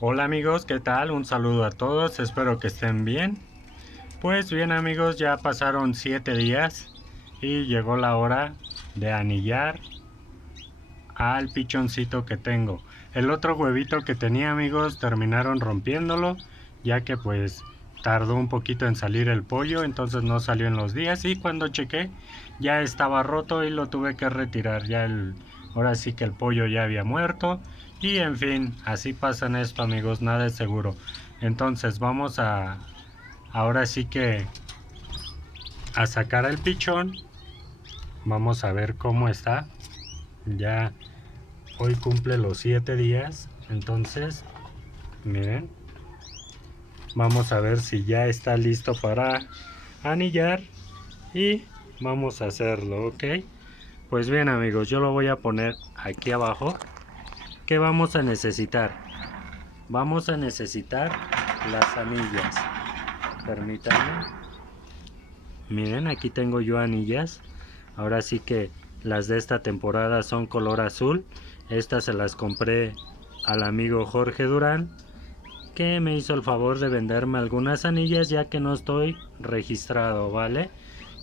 Hola amigos, ¿qué tal? Un saludo a todos, espero que estén bien. Pues bien amigos, ya pasaron 7 días y llegó la hora de anillar al pichoncito que tengo. El otro huevito que tenía amigos terminaron rompiéndolo, ya que pues tardó un poquito en salir el pollo, entonces no salió en los días y cuando chequé ya estaba roto y lo tuve que retirar. Ahora sí que el pollo ya había muerto y en fin, así pasa en esto amigos, nada es seguro. Entonces ahora sí que a sacar el pichón, vamos a ver cómo está. Ya hoy cumple los 7 días, entonces miren, vamos a ver si ya está listo para anillar y vamos a hacerlo, ¿ok? Pues bien amigos, yo lo voy a poner aquí abajo. ¿Qué vamos a necesitar? Vamos a necesitar las anillas. Permítanme. Miren, aquí tengo yo anillas. Ahora sí que las de esta temporada son color azul. Estas se las compré al amigo Jorge Durán, que me hizo el favor de venderme algunas anillas ya que no estoy registrado, ¿vale?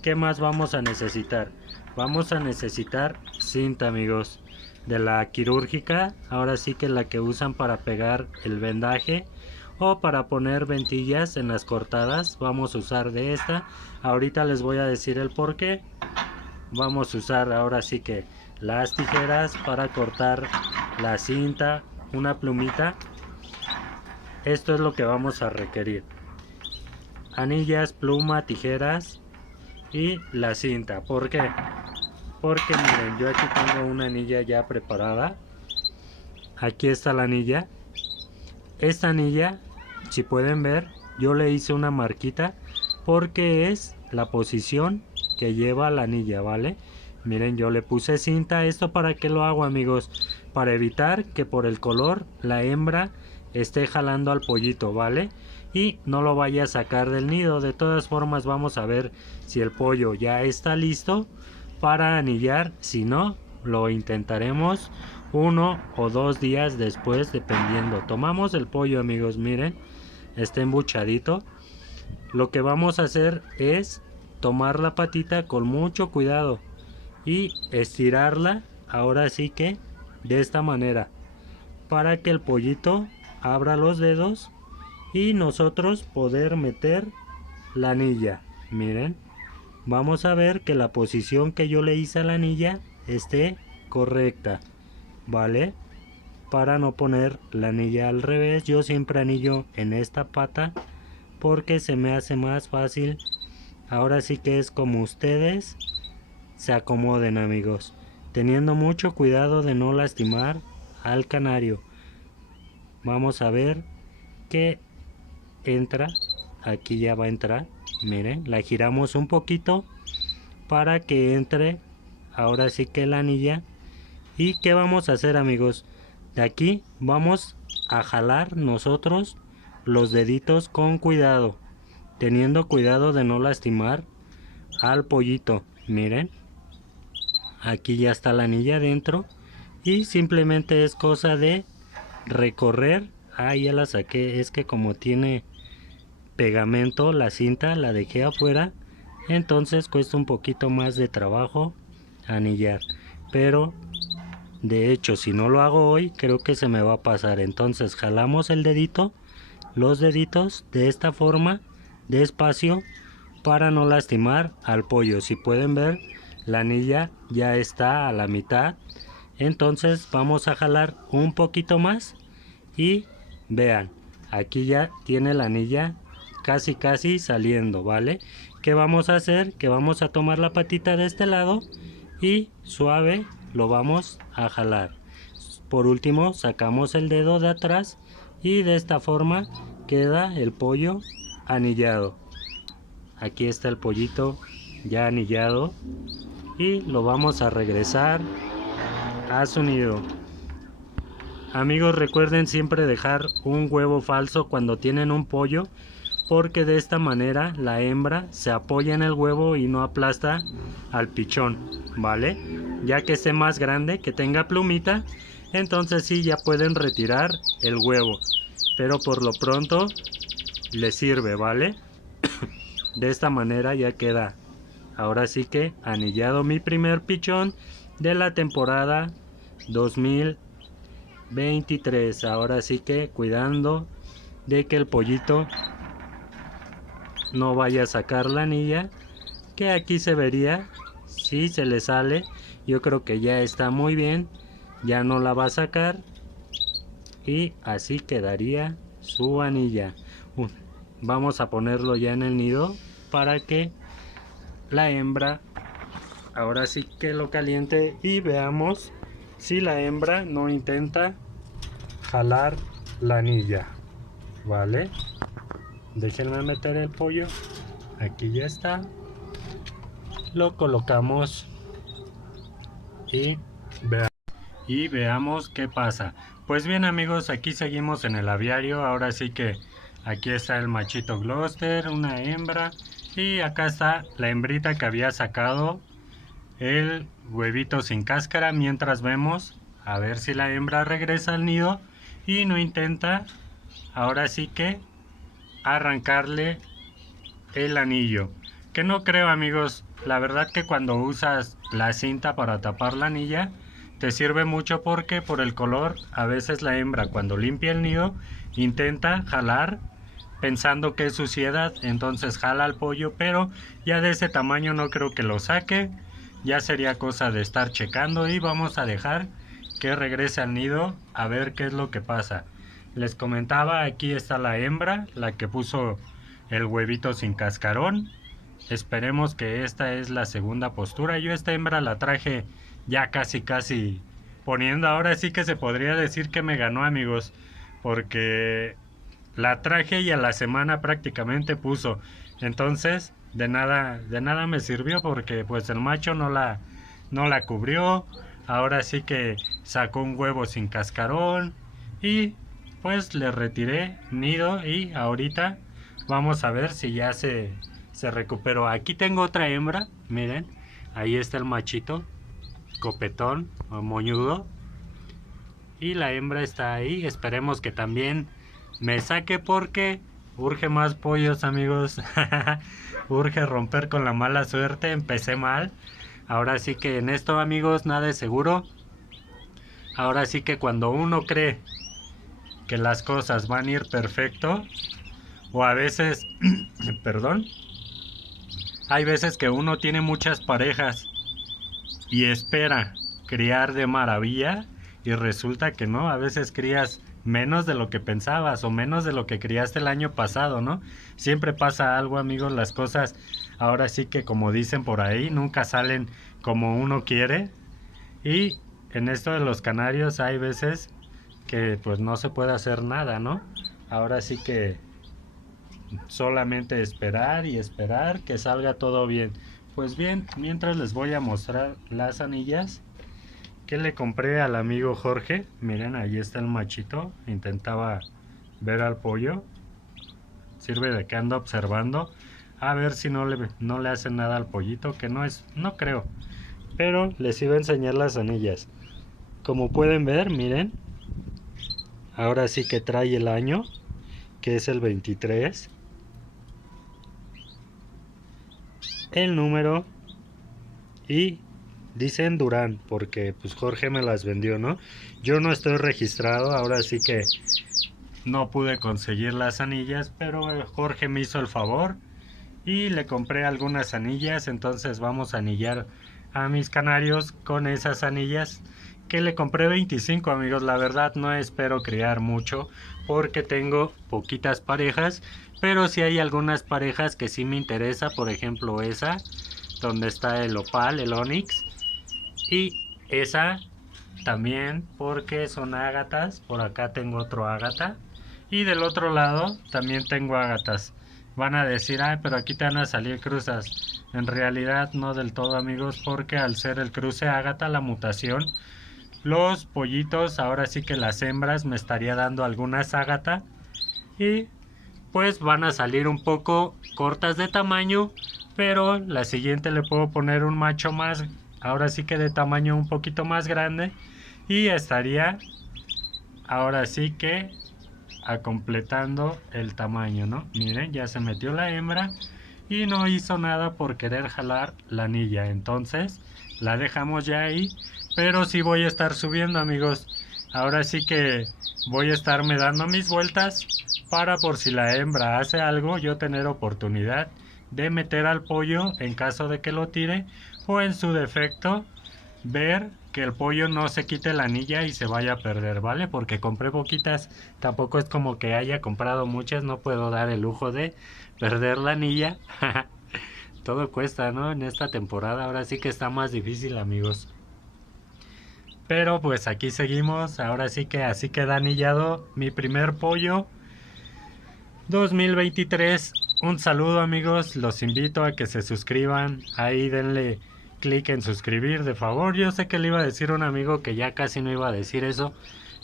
¿Qué más vamos a necesitar? Vamos a necesitar cinta amigos, de la quirúrgica, ahora sí que la que usan para pegar el vendaje o para poner ventillas en las cortadas. Vamos a usar de esta, ahorita les voy a decir el por qué. Vamos a usar ahora sí que las tijeras para cortar la cinta, una plumita. Esto es lo que vamos a requerir: anillas, pluma, tijeras y la cinta. ¿Por qué? Porque miren, yo aquí tengo una anilla ya preparada. Aquí está la anilla. Esta anilla, si pueden ver, yo le hice una marquita porque es la posición que lleva la anilla, ¿vale? Miren, yo le puse cinta. ¿Esto para qué lo hago amigos? Para evitar que por el color la hembra esté jalando al pollito, ¿vale? Y no lo vaya a sacar del nido. De todas formas vamos a ver si el pollo ya está listo para anillar. Si no, lo intentaremos 1 o 2 días después, dependiendo. Tomamos el pollo amigos, miren, está embuchadito. Lo que vamos a hacer es tomar la patita con mucho cuidado y estirarla, ahora sí que de esta manera, para que el pollito abra los dedos y nosotros poder meter la anilla. Miren, vamos a ver que la posición que yo le hice a la anilla esté correcta, ¿vale? Para no poner la anilla al revés, yo siempre anillo en esta pata porque se me hace más fácil. Ahora sí que es como ustedes se acomoden amigos, teniendo mucho cuidado de no lastimar al canario. Vamos a ver que entra, aquí ya va a entrar. Miren, la giramos un poquito para que entre ahora sí que la anilla. ¿Y qué vamos a hacer amigos? De aquí vamos a jalar nosotros los deditos con cuidado, teniendo cuidado de no lastimar al pollito. Miren, aquí ya está la anilla dentro y simplemente es cosa de recorrer. Ah, ya la saqué, es que como tiene pegamento la cinta la dejé afuera, entonces cuesta un poquito más de trabajo anillar, pero de hecho si no lo hago hoy creo que se me va a pasar. Entonces jalamos el dedito, los deditos de esta forma, despacio, para no lastimar al pollo. Si pueden ver, la anilla ya está a la mitad, entonces vamos a jalar un poquito más y vean, aquí ya tiene la anilla casi saliendo, ¿vale? ¿Qué vamos a hacer? Que vamos a tomar la patita de este lado y suave lo vamos a jalar. Por último sacamos el dedo de atrás y de esta forma queda el pollo anillado. Aquí está el pollito ya anillado y lo vamos a regresar a su nido. Amigos, recuerden siempre dejar un huevo falso cuando tienen un pollo, porque de esta manera la hembra se apoya en el huevo y no aplasta al pichón, ¿vale? Ya que esté más grande, que tenga plumita, entonces sí ya pueden retirar el huevo. pero por lo pronto le sirve, ¿vale? De esta manera ya queda, ahora sí que anillado mi primer pichón de la temporada 2023. Ahora sí que cuidando de que el pollito no vaya a sacar la anilla, que aquí se vería si se le sale. Yo creo que ya está muy bien, ya no la va a sacar y así quedaría su anilla. Vamos a ponerlo ya en el nido para que la hembra ahora sí que lo caliente y veamos si la hembra no intenta jalar la anilla. Vale, déjenme meter el pollo. Aquí ya está, lo colocamos y veamos qué pasa. Pues bien amigos, aquí seguimos en el aviario. Ahora sí que aquí está el machito Gloucester, una hembra, y acá está la hembrita que había sacado el huevito sin cáscara. Mientras vemos a ver si la hembra regresa al nido y no intenta ahora sí que arrancarle el anillo, que no creo amigos. La verdad que cuando usas la cinta para tapar la anilla te sirve mucho, porque por el color a veces la hembra cuando limpia el nido intenta jalar pensando que es suciedad, entonces jala al pollo, pero ya de ese tamaño no creo que lo saque. Ya sería cosa de estar checando y vamos a dejar que regrese al nido a ver qué es lo que pasa. Les comentaba, aquí está la hembra, la que puso el huevito sin cascarón. Esperemos que esta es la segunda postura. Yo esta hembra la traje ya casi poniendo. Ahora sí que se podría decir que me ganó amigos, porque la traje y a la semana prácticamente puso. Entonces de nada me sirvió, porque pues el macho no la cubrió. Ahora sí que sacó un huevo sin cascarón y pues le retiré nido y ahorita vamos a ver si ya se recuperó. Aquí tengo otra hembra, miren, ahí está el machito, copetón o moñudo, y la hembra está ahí. Esperemos que también me saque, porque urge más pollos amigos. Urge romper con la mala suerte, empecé mal. Ahora sí que en esto amigos nada es seguro. Ahora sí que cuando uno cree que las cosas van a ir perfecto, o a veces perdón, hay veces que uno tiene muchas parejas y espera criar de maravilla y resulta que no. A veces crías menos de lo que pensabas o menos de lo que criaste el año pasado, ¿no? Siempre pasa algo amigos. Las cosas ahora sí que, como dicen por ahí, nunca salen como uno quiere. Y en esto de los canarios hay veces que pues no se puede hacer nada, ¿no? Ahora sí que solamente esperar y esperar que salga todo bien. Pues bien, mientras les voy a mostrar las anillas que le compré al amigo Jorge. Miren, ahí está el machito, intentaba ver al pollo. Sirve de que ando observando a ver si no le hacen nada al pollito, que no creo, pero les iba a enseñar las anillas. Como pueden ver, miren, ahora sí que trae el año, que es el 23, el número, y dicen Durán, porque pues Jorge me las vendió, ¿no? Yo no estoy registrado, ahora sí que no pude conseguir las anillas, pero Jorge me hizo el favor y le compré algunas anillas. Entonces vamos a anillar a mis canarios con esas anillas, que le compré 25 amigos. La verdad no espero criar mucho porque tengo poquitas parejas, pero sí hay algunas parejas que sí me interesa. Por ejemplo esa donde está el opal, el onix, y esa también porque son ágatas. Por acá tengo otro ágata y del otro lado también tengo ágatas. Van a decir, ay, pero aquí te van a salir cruzas. En realidad no del todo amigos, porque al ser el cruce ágata, la mutación, los pollitos, ahora sí que las hembras me estaría dando algunas ágata y pues van a salir un poco cortas de tamaño, pero la siguiente le puedo poner un macho más, ahora sí que de tamaño un poquito más grande, y estaría ahora sí que completando el tamaño, ¿no? Miren, ya se metió la hembra y no hizo nada por querer jalar la anilla, entonces la dejamos ya ahí, pero sí voy a estar subiendo, amigos. Ahora sí que voy a estarme dando mis vueltas para, por si la hembra hace algo, yo tener oportunidad de meter al pollo en caso de que lo tire, o en su defecto ver que el pollo no se quite la anilla y se vaya a perder, ¿vale? Porque compré poquitas, tampoco es como que haya comprado muchas, no puedo dar el lujo de perder la anilla. Todo cuesta, ¿no? En esta temporada ahora sí que está más difícil, amigos. Pero pues aquí seguimos, ahora sí que así queda anillado mi primer pollo 2023. Un saludo, amigos, los invito a que se suscriban, ahí denle clic en suscribir de favor. Yo sé que le iba a decir a un amigo que ya casi no iba a decir eso,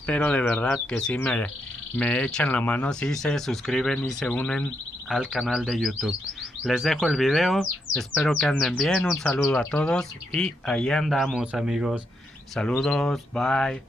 pero de verdad que sí me echan la mano si se suscriben y se unen al canal de YouTube. Les dejo el video, espero que anden bien, un saludo a todos y ahí andamos, amigos. Saludos, bye.